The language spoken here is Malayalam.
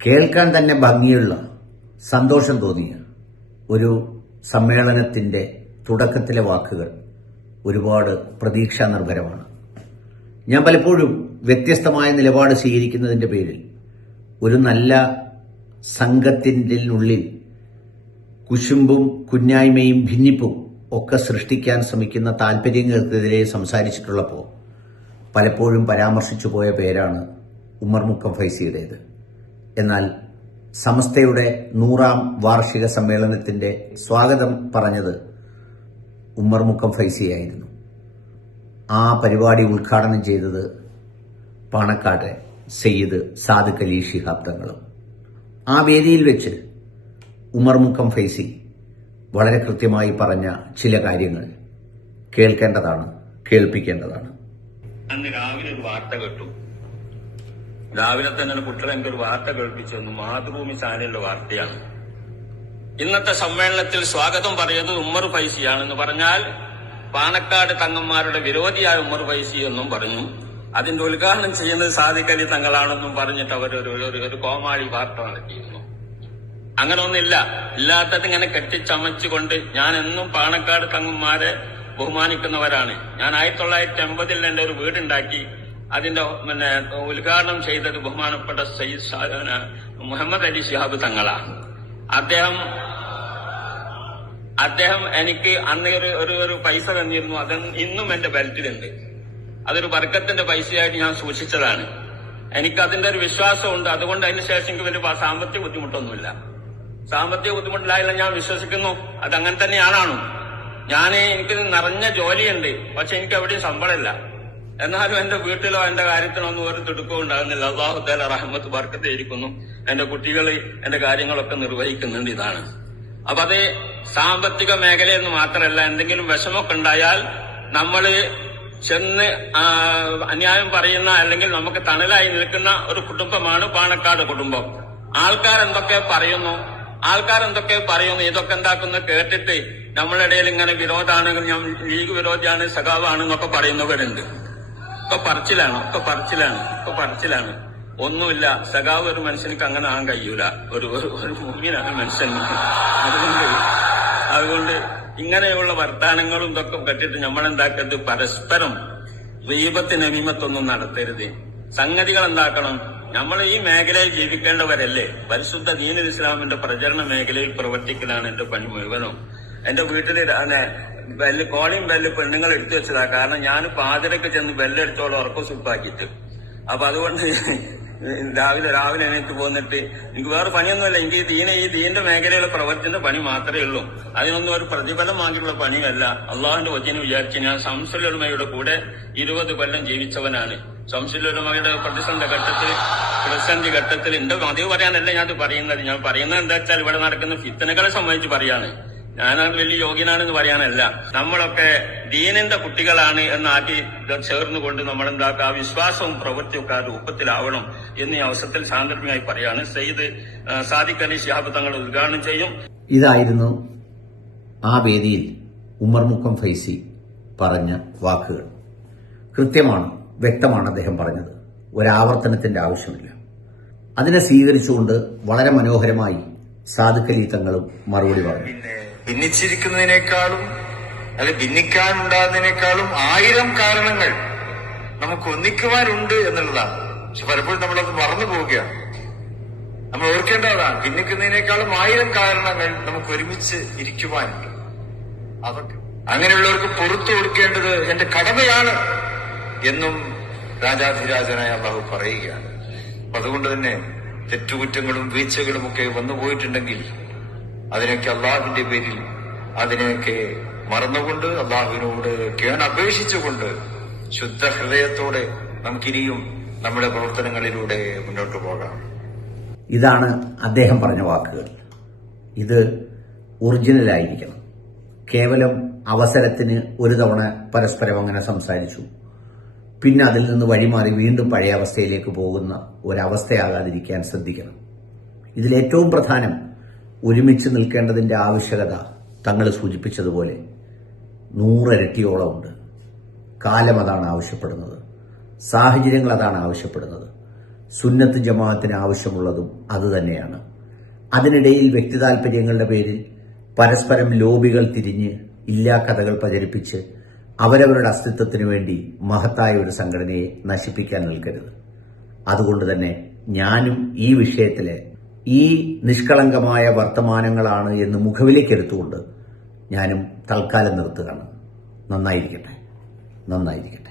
കേൾക്കാൻ തന്നെ ഭംഗിയുള്ള, സന്തോഷം തോന്നിയ ഒരു സമ്മേളനത്തിന്റെ തുടക്കത്തിലെ വാക്കുകൾ ഒരുപാട് പ്രതീക്ഷാ നിർഭരമാണ്. ഞാൻ പലപ്പോഴും വ്യത്യസ്തമായ നിലപാട് സ്വീകരിക്കുന്നതിന്റെ പേരിൽ ഒരു നല്ല സംഘത്തിൻ്റെ ഉള്ളിൽ കുശുമ്പും കുഞ്ഞായ്മയും ഭിന്നിപ്പും ഒക്കെ സൃഷ്ടിക്കാൻ ശ്രമിക്കുന്ന താൽപര്യങ്ങൾക്കെതിരെ സംസാരിച്ചിട്ടുള്ളപ്പോൾ പലപ്പോഴും പരാമർശിച്ചു പോയ പേരാണ് ഉമർ മുക്കം ഫൈസിയുടേത്. എന്നാൽ സമസ്തയുടെ 100ാം വാർഷിക സമ്മേളനത്തിന്റെ സ്വാഗതം പറഞ്ഞത് ഉമർ മുക്കം ഫൈസിയായിരുന്നു. ആ പരിപാടി ഉദ്ഘാടനം ചെയ്തത് പാണക്കാട് സയ്യിദ് സാദിഖ് അലി ശിഹാബ് തങ്ങളും. ആ വേദിയിൽ വെച്ച് ഉമർ മുക്കം ഫൈസി വളരെ കൃത്യമായി പറഞ്ഞ ചില കാര്യങ്ങൾ കേൾക്കേണ്ടതാണ്, കേൾപ്പിക്കേണ്ടതാണ്. അന്ന് രാവിലെ ഒരു വാർത്ത കേട്ടു. രാവിലെ തന്നെ കുട്ടികളെ എനിക്കൊരു വാർത്ത കേൾപ്പിച്ചു തന്നു. മാതൃഭൂമി ചാനലിന്റെ വാർത്തയാണ്. ഇന്നത്തെ സമ്മേളനത്തിൽ സ്വാഗതം പറയുന്നത് ഉമർ ഫൈസിയാണെന്ന് പറഞ്ഞാൽ പാണക്കാട് തങ്ങന്മാരുടെ വിരോധിയായ ഉമർ ഫൈസി എന്നും പറഞ്ഞു. അതിന്റെ ഉദ്ഘാടനം ചെയ്യുന്നത് സാദിഖ് അലി തങ്ങളാണെന്നും പറഞ്ഞിട്ട് അവർ ഒരു കോമാളി വാർത്ത നടത്തിയിരുന്നു. അങ്ങനെ ഒന്നില്ല. ഇല്ലാത്തത് ഇങ്ങനെ കെട്ടിച്ചമച്ചുകൊണ്ട് ഞാൻ എന്നും പാണക്കാട് തങ്ങന്മാരെ ബഹുമാനിക്കുന്നവരാണ്. ഞാൻ 1980 എന്റെ ഒരു വീടുണ്ടാക്കി. അതിന്റെ ഉദ്ഘാടനം ചെയ്തത് ബഹുമാനപ്പെട്ട സയ്യിദ് മുഹമ്മദ് അലി ശിഹാബ് തങ്ങളാണ്. അദ്ദേഹം എനിക്ക് അന്ന് ഒരു പൈസ തന്നിരുന്നു. അത് ഇന്നും എന്റെ ബെൽറ്റിലുണ്ട്. അതൊരു ബർക്കത്തിന്റെ പൈസയായിട്ട് ഞാൻ സൂക്ഷിച്ചതാണ്. എനിക്ക് അതിന്റെ ഒരു വിശ്വാസമുണ്ട്. അതുകൊണ്ട് അതിന് ശേഷം എനിക്ക് വലിയ സാമ്പത്തിക ബുദ്ധിമുട്ടൊന്നുമില്ല. സാമ്പത്തിക ബുദ്ധിമുട്ടിലായില്ല ഞാൻ വിശ്വസിക്കുന്നു. അതങ്ങനെ തന്നെയാണോ? എനിക്ക് നിറഞ്ഞ ജോലിയുണ്ട്. പക്ഷെ എനിക്ക് എവിടെയും ശമ്പളമില്ല. എന്നാലും എന്റെ വീട്ടിലോ എന്റെ കാര്യത്തിനോ ഒന്നും ഒരു തിടുക്കവും ഉണ്ടാകുന്നില്ല. അല്ലാഹു തആല റഹ്മത്ത് ബർക്കത്ത് ഇരിക്കുന്നു. എന്റെ കുട്ടികൾ എന്റെ കാര്യങ്ങളൊക്കെ നിർവഹിക്കുന്നുണ്ട്. ഇതാണ്. അപ്പൊ അത് സാമ്പത്തിക മേഖലയെന്ന് മാത്രമല്ല, എന്തെങ്കിലും വിഷമമൊക്കെ ഉണ്ടായാൽ നമ്മള് ചെന്ന് അന്യായം പറയുന്ന അല്ലെങ്കിൽ നമുക്ക് തണലായി നിൽക്കുന്ന ഒരു കുടുംബമാണ് പാണക്കാട് കുടുംബം. ആൾക്കാരെന്തൊക്കെ പറയുന്നു, ഇതൊക്കെ എന്താക്കുന്നു കേട്ടിട്ട് നമ്മളുടെ ഇടയിൽ ഇങ്ങനെ വിരോധാണ്, ഞാൻ ലീഗ് വിരോധിയാണ്, സഖാവാണ് എന്നൊക്കെ പറയുന്നവരുണ്ട്. ഒക്കെ പറച്ചിലാണ്. ഒന്നുമില്ല. സഖാവ് ഒരു മനുഷ്യനിക്ക് അങ്ങനെ ആകാൻ കഴിയൂല. ഒരു മുങ്ങിനാണ് മനുഷ്യൻ. അതുകൊണ്ട് ഇങ്ങനെയുള്ള വർത്താനങ്ങളും ഇതൊക്കെ കേട്ടിട്ട് നമ്മളെന്താക്കരുത്, പരസ്പരം ഗീബത്ത് നമീമത്തൊന്നും നടത്തരുത്. സംഗതികൾ എന്താക്കണം, നമ്മൾ ഈ മേഖലയിൽ ജീവിക്കേണ്ടവരല്ലേ. പരിശുദ്ധ ദീനുൽ ഇസ്ലാമിന്റെ പ്രചരണ മേഖലയിൽ പ്രവർത്തിക്കലാണ് എന്റെ പണി മുഴുവനും. എന്റെ വീട്ടില് കോളിംഗ് ബെല്ല് പെണ്ണുങ്ങൾ എടുത്തു വെച്ചതാ. കാരണം ഞാൻ പാതിരക്ക് ചെന്ന് ബെല്ലടിച്ചോളം ഉറക്കം സുപ്പാക്കിയിട്ട്. അപ്പൊ അതുകൊണ്ട് രാവിലെ എണീറ്റ് പോന്നിട്ട് എനിക്ക് വേറെ പണിയൊന്നുമില്ല. എനിക്ക് ഈ ദീന്റെ മേഖലയിലെ പ്രവർത്തന പണി മാത്രമേ ഉള്ളൂ. അതിനൊന്നും ഒരു പ്രതിഫലം വാങ്ങിയുള്ള പണിയല്ല. അള്ളാഹുന്റെ വചനം വിചാരിച്ച് ഞാൻ ശംസുലുലമയുടെ കൂടെ 20 കൊല്ലം ജീവിച്ചവനാണ്. ശംസുലുലമയുടെ പ്രതിസന്ധി ഘട്ടത്തിൽ എന്റെ മതിവ് പറയാനല്ല ഞാൻ പറയുന്നത്. ഞാൻ പറയുന്നത് എന്താ വെച്ചാൽ ഇവിടെ നടക്കുന്ന ഫിത്തനകളെ സംബന്ധിച്ച് പറയാണ്. ഞാനത് വലിയ യോഗ്യനാണെന്ന് പറയാനല്ല. നമ്മളൊക്കെ ദീനിന്റെ കുട്ടികളാണ് എന്നാക്കി ചേർന്നുകൊണ്ട് നമ്മളെന്താക്കുക, ആ വിശ്വാസവും പ്രവൃത്തിയൊക്കെ ആ രൂപത്തിലാവണം എന്ന് ഈ അവസരത്തിൽ സാന്ദർഭികമായി പറയാണ്. സയ്യിദ് സാദിഖ് അലി ശിഹാബ് തങ്ങൾ ഉദ്ഘാടനം ചെയ്യും. ഇതായിരുന്നു ആ വേദിയിൽ ഉമർ മുക്കം ഫൈസി പറഞ്ഞ വാക്കുകൾ. കൃത്യമാണ്, വ്യക്തമാണ് അദ്ദേഹം പറഞ്ഞത്. ഒരാവർത്തനത്തിന്റെ ആവശ്യമില്ല. അതിനെ സ്വീകരിച്ചുകൊണ്ട് വളരെ മനോഹരമായി സാദിഖ് അലി തങ്ങളും മറുപടി പറഞ്ഞു. ഭിന്നിച്ചിരിക്കുന്നതിനേക്കാളും ഭിന്നിക്കാനുണ്ടാകുന്നതിനേക്കാളും 1000 കാരണങ്ങൾ നമുക്ക് ഒന്നിക്കുവാനുണ്ട് എന്നുള്ളതാണ്. പക്ഷെ പലപ്പോഴും നമ്മളത് മറന്നു പോവുകയാണ്. നമ്മൾ ഓർക്കേണ്ടതാണ്, ഭിന്നിക്കുന്നതിനേക്കാളും 1000 കാരണങ്ങൾ നമുക്ക് ഒരുമിച്ച് ഇരിക്കുവാനുണ്ട്. അതൊക്കെ അങ്ങനെയുള്ളവർക്ക് പുറത്തു കൊടുക്കേണ്ടത് എന്റെ കടമയാണ് എന്നും രാജാധിരാജനായ അല്ലാഹു പറയുകയാണ്. അതുകൊണ്ട് തന്നെ തെറ്റുകുറ്റങ്ങളും വീഴ്ചകളും ഒക്കെ വന്നുപോയിട്ടുണ്ടെങ്കിൽ അതിനൊക്കെ അള്ളാഹുവിന്റെ പേരിൽ അതിനെയൊക്കെ മറന്നുകൊണ്ട് അള്ളാഹുവിനോട് അപേക്ഷിച്ചുകൊണ്ട് ശുദ്ധ ഹൃദയത്തോടെ നമുക്കിനിയും നമ്മുടെ പ്രവർത്തനങ്ങളിലൂടെ മുന്നോട്ട് പോകാം. ഇതാണ് അദ്ദേഹം പറഞ്ഞ വാക്കുകൾ. ഇത് ഒറിജിനലായിരിക്കണം. കേവലം അവസരത്തിന് ഒരു തവണ പരസ്പരം അങ്ങനെ സംസാരിച്ചു, പിന്നെ അതിൽ നിന്ന് വഴിമാറി വീണ്ടും പഴയ അവസ്ഥയിലേക്ക് പോകുന്ന ഒരവസ്ഥയാകാതിരിക്കാൻ ശ്രദ്ധിക്കണം. ഇതിലേറ്റവും പ്രധാനം ഒരുമിച്ച് നിൽക്കേണ്ടതിന്റെ ആവശ്യകത തങ്ങൾ സൂചിപ്പിച്ചതുപോലെ 100 ഇരട്ടിയോളം ഉണ്ട്. കാലം അതാണ് ആവശ്യപ്പെടുന്നത്, സാഹചര്യങ്ങൾ അതാണ് ആവശ്യപ്പെടുന്നത്. സുന്നത്ത് ജമാഅത്തിന് ആവശ്യമുള്ളതും അതുതന്നെയാണ്. അതിനിടയിൽ വ്യക്തിതാൽപര്യങ്ങളുടെ പേരിൽ പരസ്പരം ലോബികൾ തിരിഞ്ഞ് ഇല്ലാ കഥകൾ പ്രചരിപ്പിച്ച് അവരവരുടെ അസ്തിത്വത്തിനു വേണ്ടി മഹത്തായ ഒരു സംഘടനയെ നശിപ്പിക്കാൻ നിൽക്കരുത്. അതുകൊണ്ട് തന്നെ ഞാനും ഈ വിഷയത്തിലെ ഈ നിഷ്കളങ്കമായ വർത്തമാനങ്ങളാണ് എന്ന് മുഖവിലേക്കെടുത്തുകൊണ്ട് ഞാനും തൽക്കാലം നിർത്തുകയാണ്. നന്നായിരിക്കട്ടെ.